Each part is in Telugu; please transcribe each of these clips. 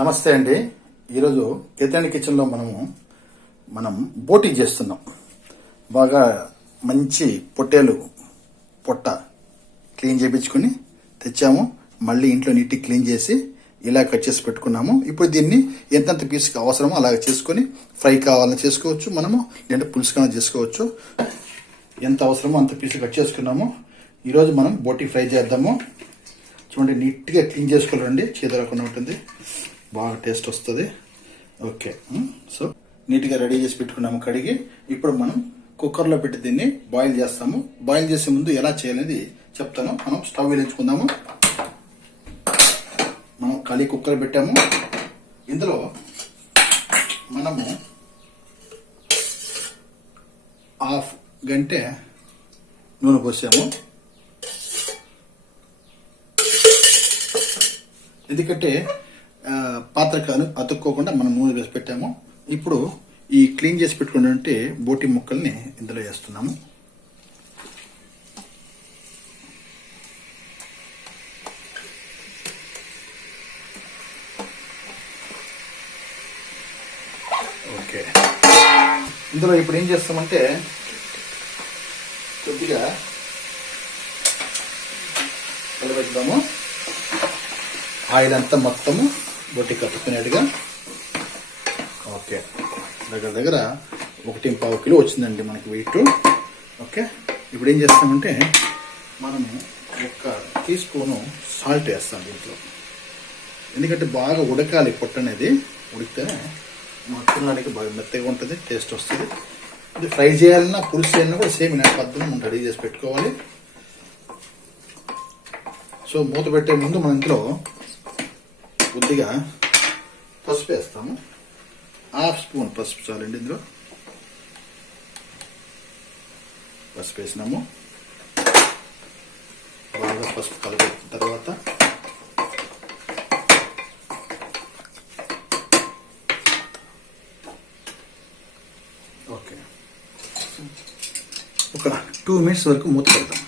నమస్తే అండి. ఈరోజు కేతాని కిచెన్లో మనము మనం బోటీ చేస్తున్నాం. బాగా మంచి పొట్టేలు పొట్ట క్లీన్ చేయించుకుని తెచ్చాము. మళ్ళీ ఇంట్లో నీట్గా క్లీన్ చేసి ఇలా కట్ చేసి పెట్టుకున్నాము. ఇప్పుడు దీన్ని ఎంతెంత పీస్కి అవసరమో అలాగ చేసుకొని ఫ్రై కావాలని చేసుకోవచ్చు మనము లేదంటే పులుసుకైనా చేసుకోవచ్చు. ఎంత అవసరమో అంత పీస్ కట్ చేసుకున్నాము. ఈరోజు మనం బోటీ ఫ్రై చేద్దాము. చూడండి నీట్గా క్లీన్ చేసుకోవాలండి. చేదరకుండా ఉంటుంది. బాగా టేస్ట్ వస్తుంది. ఓకే సో నీట్గా రెడీ చేసి పెట్టుకున్నాము కడిగి. ఇప్పుడు మనం కుక్కర్లో పెట్టి దీన్ని బాయిల్ చేస్తాము. బాయిల్ చేసే ముందు ఎలా చేయాలనేది చెప్తాను. మనం స్టవ్ వేయించుకుందాము మనం ఖాళీ కుక్కర్ పెట్టాము. ఇందులో మనము హాఫ్ గంటే నూనె పోసాము. ఎందుకంటే పాత్రకాలు అతుక్కోకుండా మనం నూనె వేసి పెట్టాము. ఇప్పుడు ఈ క్లీన్ చేసి పెట్టుకున్నటువంటి బోటి ముక్కల్ని ఇందులో వేస్తున్నాము. ఓకే. ఇందులో ఇప్పుడు ఏం చేస్తామంటే కొద్దిగా కలబెడదాము ఆయిల్ అంతా మొత్తము బొట్టి కట్టుకునేట్టుగా ఓకే. దగ్గర దగ్గర ఒకటి పావు కిలో వచ్చిందండి మనకి వెయిట్ ఓకే. ఇప్పుడు ఏం చేస్తామంటే మనము ఒక టీ స్పూను సాల్ట్ వేస్తాం దీంట్లో. ఎందుకంటే బాగా ఉడకాలి పొట్టు అనేది. ఉడికితే మనకు తినడానికి బాగా మెత్తగా ఉంటుంది టేస్ట్ వస్తుంది. ఇది ఫ్రై చేయాలన్నా పులుసు చేయాలన్నా కూడా సేమ్ ఇలాంటి పద్ధతిని మనం రెడీ చేసి పెట్టుకోవాలి. సో మూత పెట్టే ముందు మనం ఇంట్లో కొద్దిగా పసుపు వేస్తాము. హాఫ్ స్పూన్ పసుపు చాలండి ఇందులో. పసుపు వేసినాము. బాగా పసుపు కలిపెట్టిన తర్వాత ఓకే. ఒక టూ మినిట్స్ వరకు మూత పెడతాం.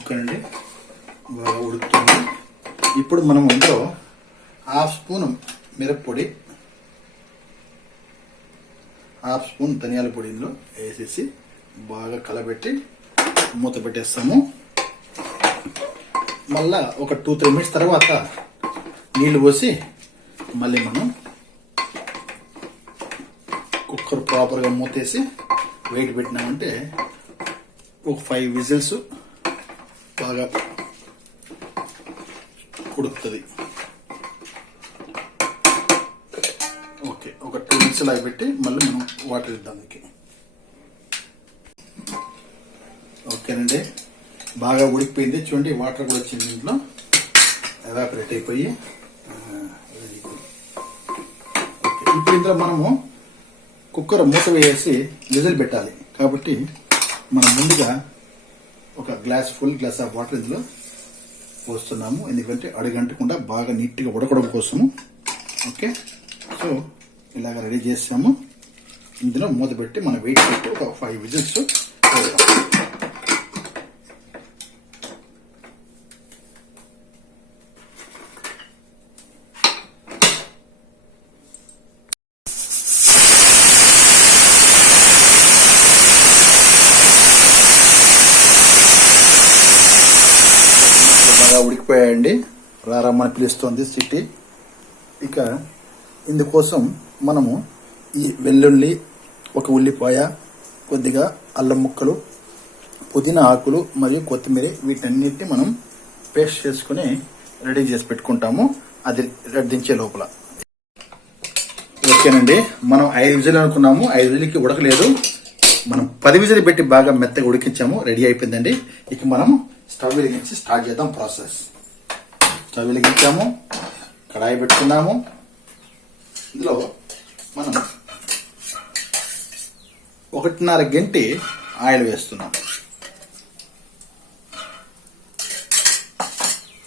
ఓకేనండి బాగా ఉడుకుతుంది. ఇప్పుడు మనం ఇందులో హాఫ్ స్పూన్ మిరప్పొడి హాఫ్ స్పూన్ ధనియాల పొడి ఇందులో వేసేసి బాగా కలబెట్టి మూత పెట్టేస్తాము. మళ్ళా ఒక టూ త్రీ మినిట్స్ తర్వాత నీళ్ళు పోసి మళ్ళీ మనం కుక్కర్ ప్రాపర్గా మూతేసి వెయిట్ పెట్టినామంటే ఒక ఫైవ్ విజిల్స్ బాగా ఉడుకుతుంది ఓకే ఒక టూ మినిట్స్ లాగా పెట్టి మళ్ళీ మనం వాటర్ ఇద్దాం దీనికి ఓకేనండి బాగా ఉడికిపోయింది చూడండి వాటర్ కూడా వచ్చింది దీంట్లో ఎవాపరేట్ అయిపోయి ఇప్పుడు ఇంట్లో మనము కుక్కర్ మూత వేసి విజిల్ పెట్టాలి కాబట్టి మనం ముందుగా ఒక glass full glass of water ఇందులో పోస్తున్నాము. ఎందుకంటే అడుగంటకుండా బాగా నీట్గా ఉడకడం కోసము. ఓకే సో ఇలాగ రెడీ చేసాము. ఇందులో మూత పెట్టి మనం వెయిట్ పెట్టి ఒక ఫైవ్ విజిల్స్ బాగా ఉడికిపోయాయండి. రారమ్మని పిలుస్తోంది సిటీ. ఇక ఇందుకోసం మనము ఈ వెల్లుల్లి ఒక ఉల్లిపాయ కొద్దిగా అల్లం ముక్కలు పుదీనా ఆకులు మరియు కొత్తిమీర వీటన్నిటిని మనం పేస్ట్ చేసుకుని రెడీ చేసి పెట్టుకుంటాము. అది దించే లోపల. ఓకేనండి. మనం ఐదు విజులు అనుకున్నాము. ఐదు విజులకి ఉడకలేదు. మనం పది విజులు పెట్టి బాగా మెత్తగా ఉడికించాము. రెడీ అయిపోయిందండి. ఇక మనం స్టవ్ వెలిగించి స్టార్ట్ చేద్దాం ప్రాసెస్. స్టవ్ వెలిగించాము. కడాయి పెట్టుకున్నాము. ఇందులో మనం ఒకటిన్నర గంటి ఆయిల్ వేస్తున్నాం.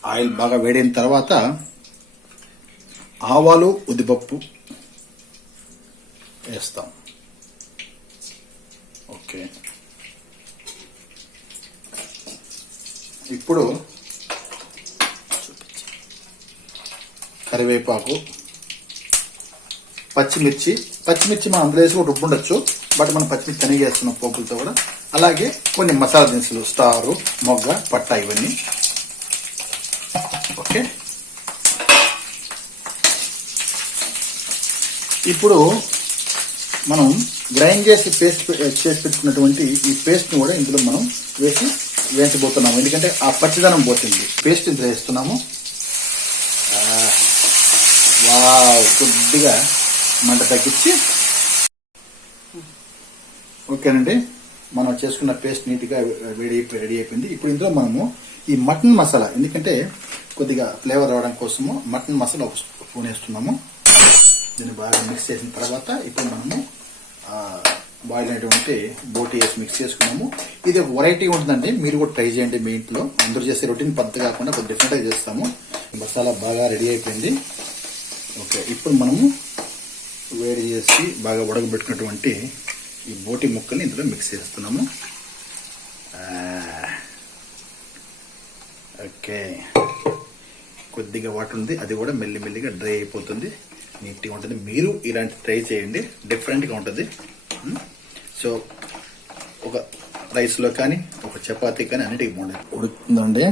ఆయిల్ బాగా వేడిన తర్వాత ఆవాలు ఉద్దిపప్పు వేస్తాం. ఓకే. ఇప్పుడు కరివేపాకు పచ్చిమిర్చి పచ్చిమిర్చి మనం అందులో వేసి కూడా రుబ్బు ఉండొచ్చు బట్ మనం పచ్చిమిర్చి తనిగి వేస్తున్నాం పోపులతో కూడా. అలాగే కొన్ని మసాలా దినుసులు స్టారు మొగ్గ పట్ట ఇవన్నీ. ఓకే. ఇప్పుడు మనం గ్రైండ్ చేసి పేస్ట్ eh, చేసి పెట్టుకున్నటువంటి ఈ పేస్ట్ని కూడా ఇందులో మనం వేసి వేసిపోతున్నాము ఎందుకంటే ఆ పచ్చిదనం పోతుంది. పేస్ట్ ఇందులో వేస్తున్నాము. వావ్ కొద్దిగా మంట తగ్గించి. ఓకేనండి. మనం చేసుకున్న పేస్ట్ నీట్గా వేడి అయిపోయి రెడీ అయిపోయింది. ఇప్పుడు ఇందులో మనము ఈ మటన్ మసాలా ఎందుకంటే కొద్దిగా ఫ్లేవర్ రావడం కోసము మటన్ మసాలా ఒక స్పూన్ వేస్తున్నాము. దీన్ని బాగా మిక్స్ చేసిన తర్వాత ఇప్పుడు మనము బాయిల్ అయినటువంటి బోటి వేసి మిక్స్ చేసుకున్నాము. ఇది వెరైటీగా వెరైటీ ఉంటుందండి. మీరు కూడా ట్రై చేయండి మీ ఇంట్లో. అందరూ చేసే రొటీన్ పద్ధతి కాకుండా కొద్ది డిఫరెంట్గా చేస్తాము. మసాలా బాగా రెడీ అయిపోయింది. ఓకే ఇప్పుడు మనము వేడి చేసి బాగా ఉడకబెట్టుకున్నటువంటి ఈ బోటి ముక్కల్ని ఇందులో మిక్స్ చేస్తున్నాము. ఓకే. కొద్దిగా వాటర్ ఉంది. అది కూడా మెల్లిమెల్లిగా డ్రై అయిపోతుంది. నీట్గా ఉంటుంది. మీరు ఇలాంటి ట్రై చేయండి. డిఫరెంట్గా ఉంటుంది. సో ఒక రైస్లో కానీ ఒక చపాతీ కానీ అన్నిటికీ బాగుంటుంది. ఉడుకుతుందండి.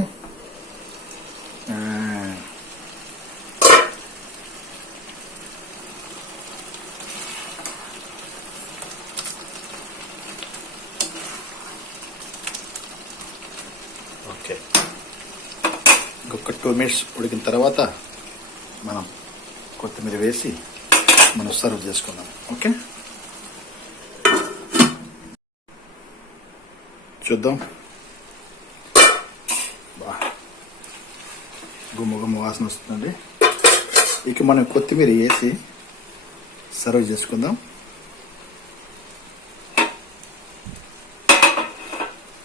ఓకే ఇంకొక టూ మినిట్స్ ఉడికిన తర్వాత మనం కొత్తిమీర వేసి మనం సర్వ్ చేసుకుందాం. ఓకే? చూద్దాం. బా. గుమ్మ గుమ్మ వాసన వస్తుందండి. ఇక మనం కొత్తిమీర వేసి సర్వ్ చేసుకుందాం.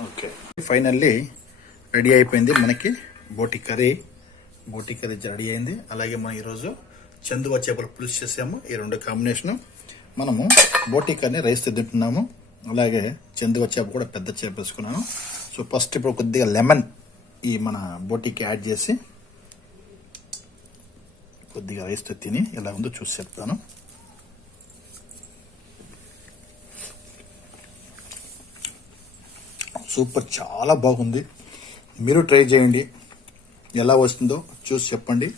ఓకే. ఫైనల్లీ రెడీ అయిపోయింది మనకి బోటి కర్రీ. బోటి కర్రీ రెడీ అయింది. అలాగే మనం ఈరోజు చందువ చేపల పులుసు చేసాము. ఈ రెండు కాంబినేషను మనము బోటి రైస్ తింటున్నాము. అలాగే చందువ చేప కూడా పెద్ద చేప వేసుకున్నాను. సో ఫస్ట్ ఇప్పుడు కొద్దిగా లెమన్ ఈ మన బోటికి యాడ్ చేసి కొద్దిగా రైస్తో తిని ఎలా ఉందో చూసి చెప్తాను. సూపర్ చాలా బాగుంది. మీరు ట్రై చేయండి. ఎలా వస్తుందో చూసి చెప్పండి.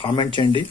కామెంట్ చేయండి.